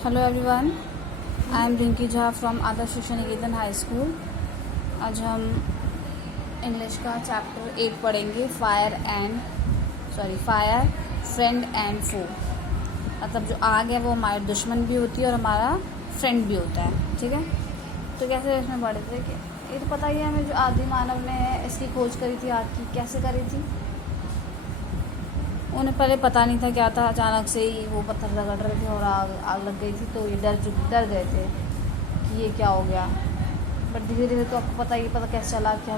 Hello everyone, I am Rinki Jha from Adarsh Shiksha Niketan high school. आज हम English का चैप्टर 8 पढ़ेंगे। फायर, फ्रेंड एंड फो। मतलब जो आग है वो हमारे दुश्मन भी होती है और हमारा फ्रेंड भी होता है। ठीक है, तो कैसे इसमें पढ़े थे कि ये तो पता ही है हमें, जो आदि मानव ने इसकी खोज करी थी, आग की कैसे करी थी। उन्हें पहले पता नहीं था क्या था, अचानक से ही वो पत्थर रगड़ रहे थे और आग लग गई थी। तो ये डर गए थे कि ये क्या हो गया। बट धीरे धीरे तो आपको पता कैसे चला कि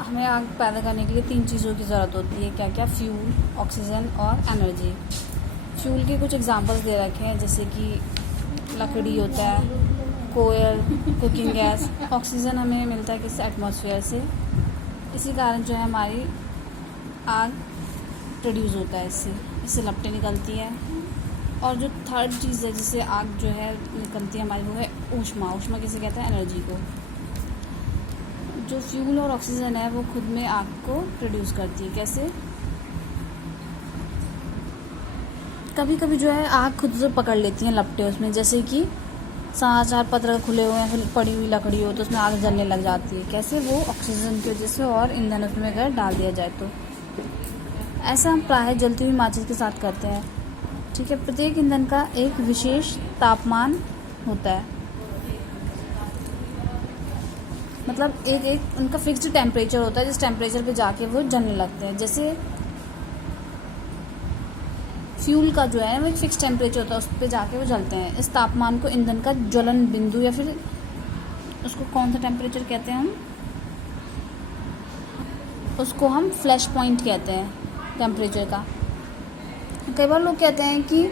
हमें आग पैदा करने के लिए 3 चीज़ों की ज़रूरत होती है। क्या क्या? फ्यूल, ऑक्सीजन और एनर्जी। फ्यूल के कुछ एग्जांपल्स दे रखे हैं, जैसे कि लकड़ी होता है, कोयल, कुकिंग गैस। ऑक्सीजन हमें मिलता है किससे? एटमॉस्फेयर से। इसी कारण जो है हमारी आग प्रोड्यूस होता है, इससे लपटें निकलती हैं। और जो थर्ड चीज़ है जिससे आग जो है निकलती है हमारी, वो है ऊष्मा। ऊष्मा किसे कहते हैं? एनर्जी को। जो फ्यूल और ऑक्सीजन है वो खुद में आग को प्रोड्यूस करती है। कैसे? कभी कभी जो है आग खुद से पकड़ लेती है लपटें उसमें, जैसे कि समाचार पत्र खुले हुए हैं, फिर पड़ी हुई लकड़ी हो तो उसमें आग जलने लग जाती है। कैसे? वो ऑक्सीजन की वजह से और ईंधन उसमें अगर डाल दिया जाए तो। ऐसा हम प्रायः जलती हुई माचिस के साथ करते हैं। ठीक है, प्रत्येक ईंधन का एक विशेष तापमान होता है। मतलब एक उनका फिक्स्ड टेम्परेचर होता है, जिस टेम्परेचर पे जाके वो जलने लगते हैं। जैसे फ्यूल का जो है वो एक फिक्स टेम्परेचर होता है, उस पर जाके वो जलते हैं। इस तापमान को ईंधन का ज्वलन बिंदु, या फिर उसको कौन सा टेम्परेचर कहते हैं? उसको हम फ्लैश पॉइंट कहते हैं टेम्परेचर का। कई बार लोग कहते हैं कि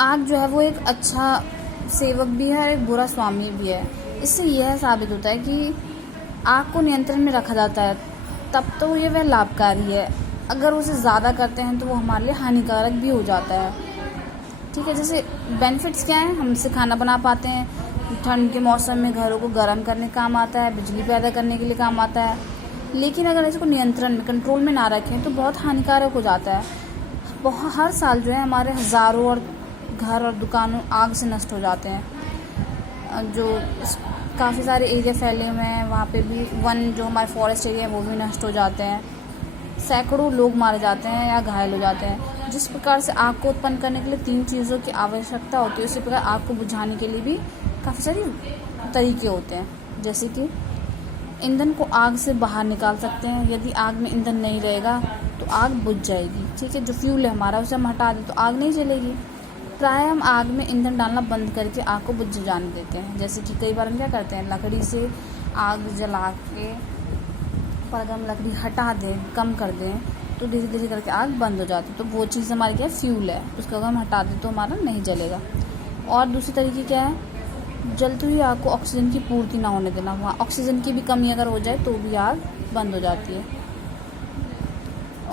आग जो है वो एक अच्छा सेवक भी है और एक बुरा स्वामी भी है। इससे यह साबित होता है कि आग को नियंत्रण में रखा जाता है तब तो ये वह लाभकारी है। अगर उसे ज़्यादा करते हैं तो वो हमारे लिए हानिकारक भी हो जाता है। ठीक है, जैसे बेनिफिट्स क्या हैं? हम इससे खाना बना पाते हैं, ठंड के मौसम में घरों को गर्म करने काम आता है, बिजली पैदा करने के लिए काम आता है। लेकिन अगर इसको नियंत्रण में, कंट्रोल में ना रखें तो बहुत हानिकारक हो जाता है। हर साल जो है हमारे हज़ारों और घर और दुकानों आग से नष्ट हो जाते हैं। जो काफ़ी सारे एरिया फैले हुए हैं वहाँ पे भी वन, जो हमारे फॉरेस्ट एरिया है वो भी नष्ट हो जाते हैं। सैकड़ों लोग मारे जाते हैं या घायल हो जाते हैं। जिस प्रकार से आग को उत्पन्न करने के लिए 3 चीज़ों की आवश्यकता होती है, उसी प्रकार आग को बुझाने के लिए भी काफ़ी सारे तरीके होते हैं। जैसे कि ईंधन को आग से बाहर निकाल सकते हैं। यदि आग में ईंधन नहीं रहेगा तो आग बुझ जाएगी। ठीक है, जो फ्यूल है हमारा उसे हम हटा दें तो आग नहीं जलेगी। प्राय हम आग में ईंधन डालना बंद करके आग को बुझ जाने देते हैं। जैसे कि कई बार हम क्या करते हैं, लकड़ी से आग जला के, पर अगर हम लकड़ी हटा दें, कम कर दें, तो धीरे धीरे करके आग बंद हो जाती है। तो वो चीज़ हमारी क्या है? फ्यूल है। उसको अगर हम हटा दें तो हमारा नहीं जलेगा। और दूसरी तरीके क्या है? जलती हुई आग को ऑक्सीजन की पूर्ति ना होने देना। वहाँ ऑक्सीजन की भी कमी अगर हो जाए तो भी आग बंद हो जाती है।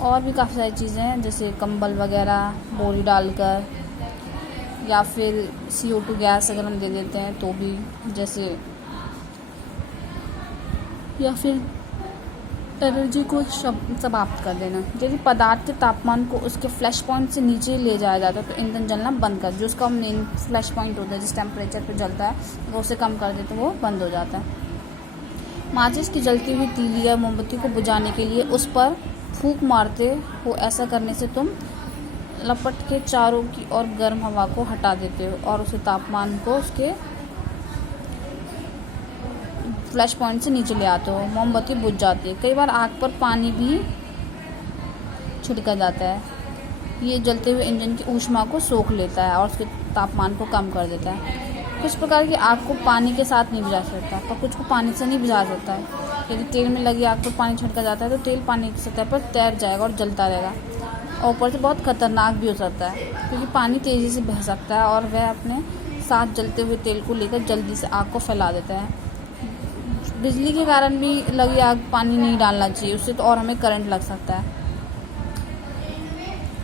और भी काफ़ी सारी चीज़ें हैं, जैसे कंबल वगैरह बोरी डालकर, या फिर CO2 गैस अगर हम दे देते हैं तो भी, जैसे, या फिर एनर्जी को समाप्त कर देना। यदि पदार्थ के तापमान को उसके फ्लैश पॉइंट से नीचे ले जाया जाता है तो ईंधन जलना बंद कर, जो उसका मेन फ्लैश पॉइंट होता है, जिस टेम्परेचर पे जलता है, वो उसे कम कर दे तो वो बंद हो जाता है। माचिस की जलती हुई तीली या मोमबत्ती को बुझाने के लिए उस पर फूंक मारते हो। ऐसा करने से तुम लपट के चारों की ओर गर्म हवा को हटा देते हो और उसे तापमान को उसके फ्लैश पॉइंट से नीचे ले आते हो। मोमबत्ती बुझ जाती है। कई बार आग पर पानी भी छिड़का जाता है। ये जलते हुए इंजन की ऊष्मा को सोख लेता है और उसके तापमान को कम कर देता है। कुछ प्रकार की आग को पानी के साथ नहीं बुझा सकता, पर कुछ को पानी से नहीं बुझा सकता है। यदि तेल में लगी आग पर पानी छिड़का जाता है तो तेल पानी की सतह पर तैर जाएगा और जलता रहेगा। और ऊपर से बहुत खतरनाक भी हो सकता है, क्योंकि पानी तेज़ी से बह सकता है और वह अपने साथ जलते हुए तेल को लेकर जल्दी से आग को फैला देता है। बिजली के कारण भी लगी आग पानी नहीं डालना चाहिए, उससे तो और हमें करंट लग सकता है।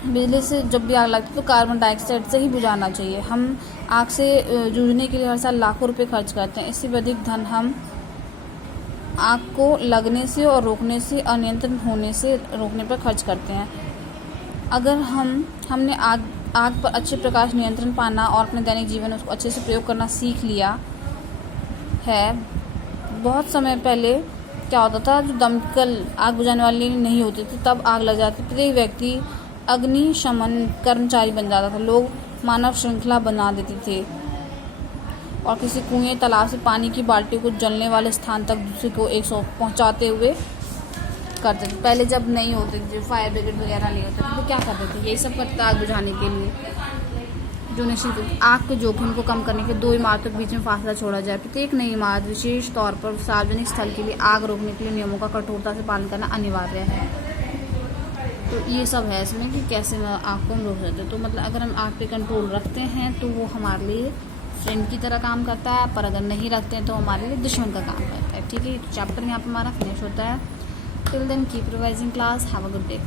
बिजली से जब भी आग लगती है तो कार्बन डाइऑक्साइड से ही बुझाना चाहिए। हम आग से जूझने के लिए हर साल लाखों रुपए खर्च करते हैं। इससे भी अधिक धन हम आग को लगने से और रोकने से, अनियंत्रित होने से रोकने पर खर्च करते हैं। अगर हमने आग पर अच्छे प्रकाश नियंत्रण पाना और अपने दैनिक जीवन में उसको अच्छे से प्रयोग करना सीख लिया है। बहुत समय पहले क्या होता था, जो दमकल आग बुझाने वाले नहीं होते थे तब आग लग जाती, प्रत्येक व्यक्ति अग्निशमन कर्मचारी बन जाता था। लोग मानव श्रृंखला बना देते थे और किसी कुएं तालाब से पानी की बाल्टी को जलने वाले स्थान तक दूसरे को 100 पहुंचाते हुए करते थे। पहले जब नहीं होते थे, फायर ब्रिगेड वगैरह नहीं होते थे, तो क्या करते थे, यही सब करते आग बुझाने के लिए। जो निश्चित आग के जोखिम को कम करने के 2 इमारतों के बीच में फासला छोड़ा जाए। प्रत्येक नई इमारत विशेष तौर पर सार्वजनिक स्थल के लिए आग रोकने के लिए नियमों का कठोरता से पालन करना अनिवार्य है। तो ये सब है इसमें कि कैसे आग को हम रोक सकते हैं। तो मतलब अगर हम आग पे कंट्रोल रखते हैं तो वो हमारे लिए फ्रेंड की तरह काम करता है, पर अगर नहीं रखते हैं तो हमारे लिए दुश्मन का काम करता है। ठीक है, चैप्टर यहाँ पे हमारा फिनिश होता है। Till then keep revising class, have a good day.